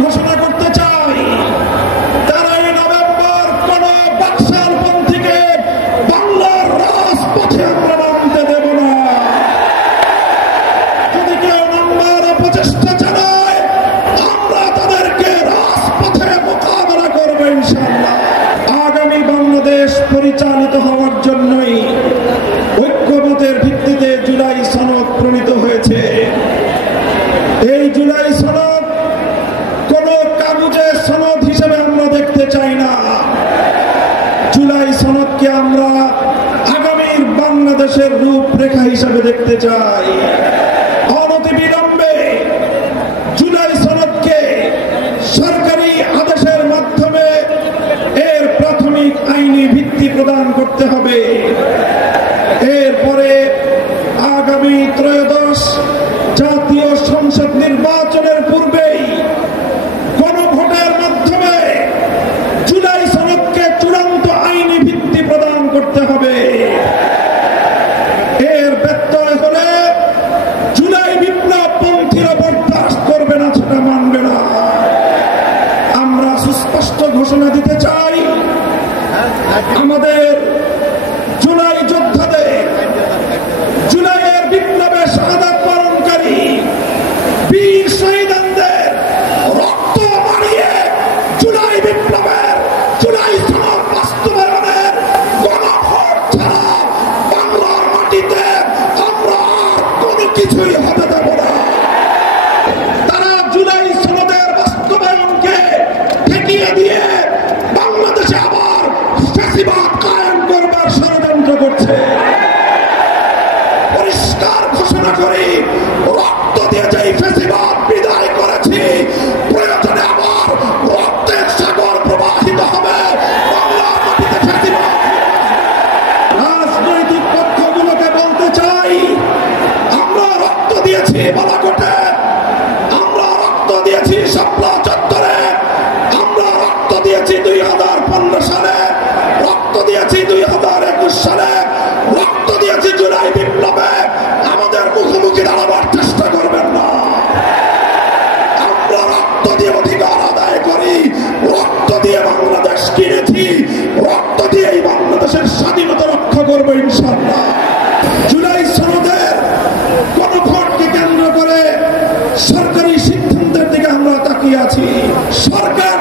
ঘোষণা করতে চাই, 13ই নভেম্বর কোন বাকশালপন্থীকে বাংলার রাজপথে আমরা নামতে দেব না। যদি কেউ নামবার অপচেষ্টা চালায়, আমরা তাদেরকে রাজপথে মোকাবেলা করব ইনশাআল্লাহ। আগামী বাংলাদেশ পরিচালিত হওয়ার জন্যই ঐক্যমতের ভিত্তিতে জুলাই সনদ প্রণীত হয়েছে। এই জুলাই সনদ কোন কাগজের সনদ হিসেবে আমরা দেখতে চাই না। জুলাই সনদকে আমরা আগামীর বাংলাদেশের রূপরেখা হিসেবে দেখতে চাই। অনতিবিলম্বে জুলাই সনদকে সরকারি আদেশের মাধ্যমে এর প্রাথমিক আইনি ভিত্তি প্রদান করতে হবে। এরপরে আগামী ত্রয়োদশ জাতীয় সংসদ নির্বাচনের পূর্বেই গণভোটের মাধ্যমে জুলাই সনদকে চূড়ান্ত আইনি ভিত্তি প্রদান করতে হবে। এর ব্যত্যয় হলে জুলাই বিপ্লবপন্থীরা বরদাস্ত করবে না, সেটা মানবে না। আমরা সুস্পষ্ট ঘোষণা দিতে চাই, আমাদের জুলাই যোদ্ধাদের, জুলাইয়ের বিপ্লবে শাহাদাত বরণকারী বীর শহীদদের রক্ত মারিয়ে জুলাই বিপ্লবের, জুলাই সনদ বাস্তবায়নের গণভোট ছাড়া বাংলার মাটিতে আমরা আর কোনো কিছুই হতে দেব না। তারা জুলাই সনদের বাস্তবায়নকে ঠেকিয়ে দিয়ে বাংলাদেশে আবার ফ্যাসিবাদ কায়েম করবার ষড়যন্ত্র করছে। পরিষ্কার ঘোষণা করি, রক্ত দিয়ে যাই ফ্যাসিবাদ বিদায় করেছি, প্রয়োজনে আবার রক্তের সাগর প্রবাহিত হবে বাংলার মাটিতে ফ্যাসিবাদ। রাজনৈতিক পক্ষগুলোকে বলতে চাই, আমরা রক্ত দিয়েছি বালাকোটে, আমরা রক্ত দিয়েছি শাপলা চত্বরে, আমরা রক্ত দিয়েছি 2015 সালে, রক্ত দিয়েছি 2021 সালে, রক্ত দিয়েছি জুলাই বিপ্লবে। আমাদের মুখোমুখি দাঁড়াবার চেষ্টা করবেন না। আমরা রক্ত দিয়ে অধিকার আদায় করি, রক্ত দিয়ে বাংলাদেশ কিনেছি, রক্ত দিয়ে এই বাংলাদেশের স্বাধীনতা রক্ষা করবো ইনশাআল্লাহ। জুলাই সনদের গণভোটকে কেন্দ্র করে সরকারি সিদ্ধান্তের দিকে আমরা তাকিয়ে আছি। সরকার